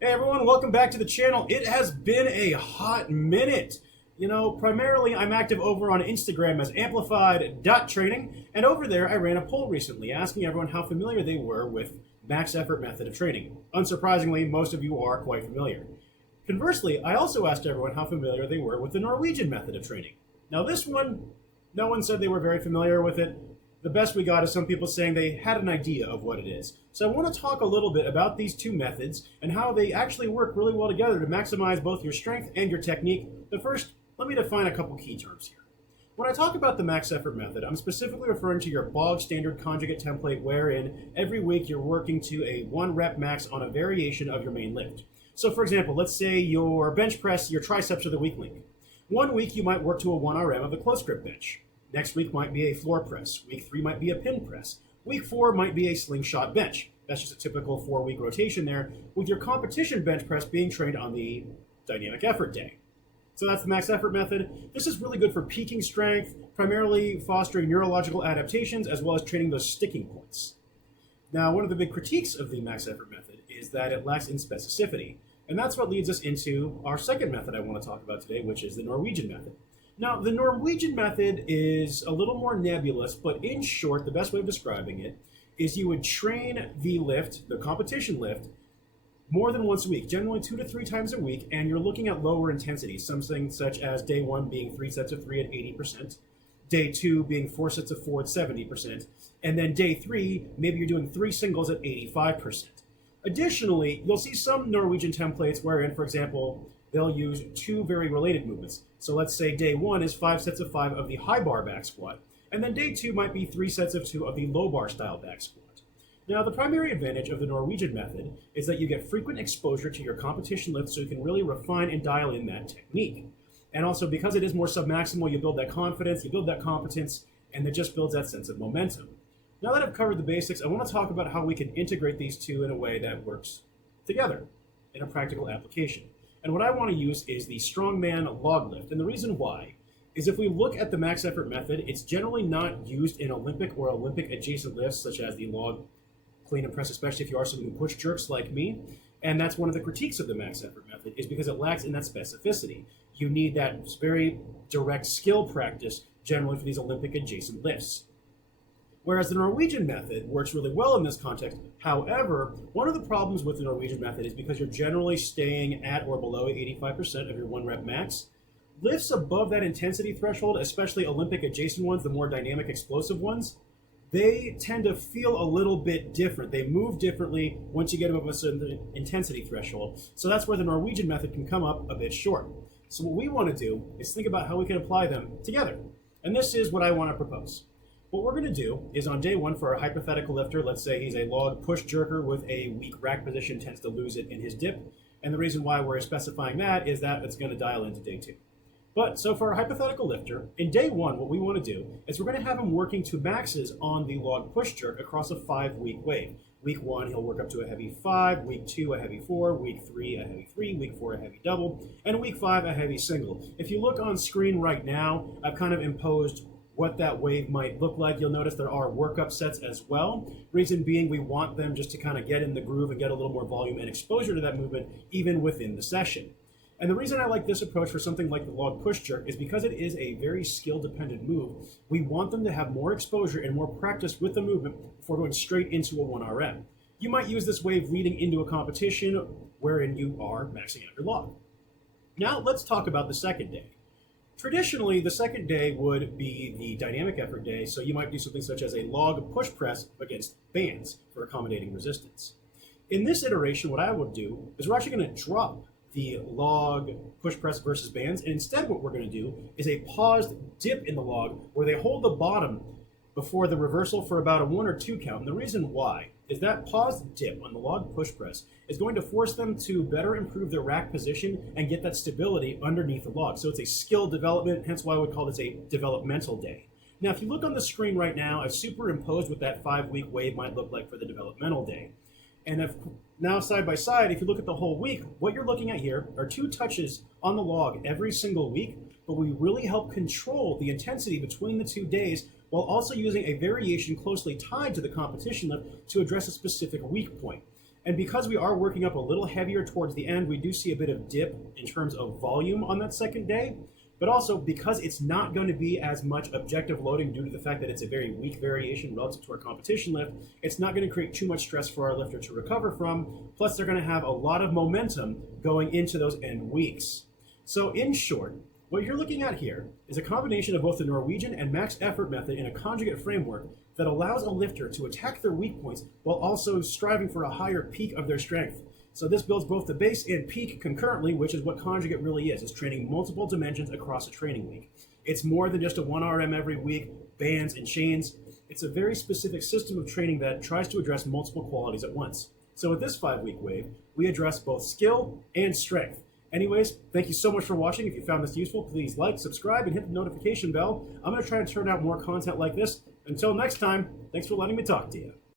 Hey everyone, welcome back to the channel. It has been a hot minute. Primarily I'm active over on Instagram as amplified.training, and over there I ran a poll recently asking everyone how familiar they were with max effort method of training. Unsurprisingly, most of you are quite familiar. Conversely, I also asked everyone how familiar they were with the Norwegian method of training. Now this one, no one said they were very familiar with it. The best we got is some people saying they had an idea of what it is. So I want to talk a little bit about these two methods and how they actually work really well together to maximize both your strength and your technique. But first, let me define a couple key terms here. When I talk about the max effort method, I'm specifically referring to your bog standard conjugate template wherein every week you're working to a 1 rep max on a variation of your main lift. So for example, let's say your bench press, your triceps are the weak link. One week you might work to a 1 RM of the close grip bench. Next week might be a floor press. Week 3 might be a pin press. Week 4 might be a slingshot bench. That's just a typical 4-week rotation there, with your competition bench press being trained on the dynamic effort day. So that's the max effort method. This is really good for peaking strength, primarily fostering neurological adaptations, as well as training those sticking points. Now, one of the big critiques of the max effort method is that it lacks in specificity. And that's what leads us into our second method I want to talk about today, which is the Norwegian method. Now, the Norwegian method is a little more nebulous, but in short, the best way of describing it is you would train the lift, the competition lift, more than once a week, generally 2 to 3 times a week, and you're looking at lower intensities, something such as day 1 being 3 sets of 3 at 80%, day 2 being 4 sets of 4 at 70%, and then day 3, maybe you're doing 3 singles at 85%. Additionally, you'll see some Norwegian templates wherein, for example, they'll use 2 very related movements. So let's say day 1 is 5 sets of 5 of the high bar back squat, and then day 2 might be 3 sets of 2 of the low bar style back squat. Now, the primary advantage of the Norwegian method is that you get frequent exposure to your competition lift so you can really refine and dial in that technique. And also, because it is more submaximal, you build that confidence, you build that competence, and it just builds that sense of momentum. Now that I've covered the basics, I want to talk about how we can integrate these two in a way that works together in a practical application. And what I want to use is the strongman log lift. And the reason why is if we look at the max effort method, it's generally not used in Olympic or Olympic adjacent lifts, such as the log clean and press, especially if you are someone who push jerks like me. And that's one of the critiques of the max effort method, is because it lacks in that specificity. You need that very direct skill practice generally for these Olympic adjacent lifts. Whereas the Norwegian method works really well in this context. However, one of the problems with the Norwegian method is because you're generally staying at or below 85% of your 1 rep max. Lifts above that intensity threshold, especially Olympic adjacent ones, the more dynamic explosive ones, they tend to feel a little bit different. They move differently once you get above a certain intensity threshold. So that's where the Norwegian method can come up a bit short. So what we want to do is think about how we can apply them together. And this is what I want to propose. What we're going to do is on day 1 for a hypothetical lifter, let's say he's a log push jerker with a weak rack position, tends to lose it in his dip. And the reason why we're specifying that is that it's going to dial into day 2. But so for a hypothetical lifter, in day 1, what we want to do is we're going to have him working to maxes on the log push jerk across a 5-week wave. Week 1, he'll work up to a heavy 5, week 2, a heavy 4, week 3, a heavy 3, week 4, a heavy double, and week 5, a heavy single. If you look on screen right now, I've kind of imposed what that wave might look like. You'll notice there are workup sets as well. Reason being, we want them just to kind of get in the groove and get a little more volume and exposure to that movement even within the session. And the reason I like this approach for something like the log push jerk is because it is a very skill-dependent move. We want them to have more exposure and more practice with the movement before going straight into a 1 RM. You might use this wave leading into a competition wherein you are maxing out your log. Now let's talk about the second day. Traditionally, the second day would be the dynamic effort day, so you might do something such as a log push press against bands for accommodating resistance. In this iteration, what I would do is we're actually going to drop the log push press versus bands, and instead what we're going to do is a paused dip in the log where they hold the bottom before the reversal for about a 1 or 2 count. And the reason why is that paused dip on the log push press is going to force them to better improve their rack position and get that stability underneath the log. So it's a skill development, hence why I would call this a developmental day. Now, if you look on the screen right now, I've superimposed what that 5-week wave might look like for the developmental day. And if now side by side, if you look at the whole week, what you're looking at here are 2 touches on the log every single week, but we really help control the intensity between the 2 days while also using a variation closely tied to the competition lift to address a specific weak point. And because we are working up a little heavier towards the end, we do see a bit of dip in terms of volume on that second day. But also, because it's not going to be as much objective loading due to the fact that it's a very weak variation relative to our competition lift, it's not going to create too much stress for our lifter to recover from. Plus, they're going to have a lot of momentum going into those end weeks. So in short, what you're looking at here is a combination of both the Norwegian and max effort method in a conjugate framework that allows a lifter to attack their weak points while also striving for a higher peak of their strength. So this builds both the base and peak concurrently, which is what Conjugate really is. It's training multiple dimensions across a training week. It's more than just a 1 RM every week, bands and chains. It's a very specific system of training that tries to address multiple qualities at once. So with this 5-week wave, we address both skill and strength. Anyways, thank you so much for watching. If you found this useful, please like, subscribe, and hit the notification bell. I'm going to try and turn out more content like this. Until next time, thanks for letting me talk to you.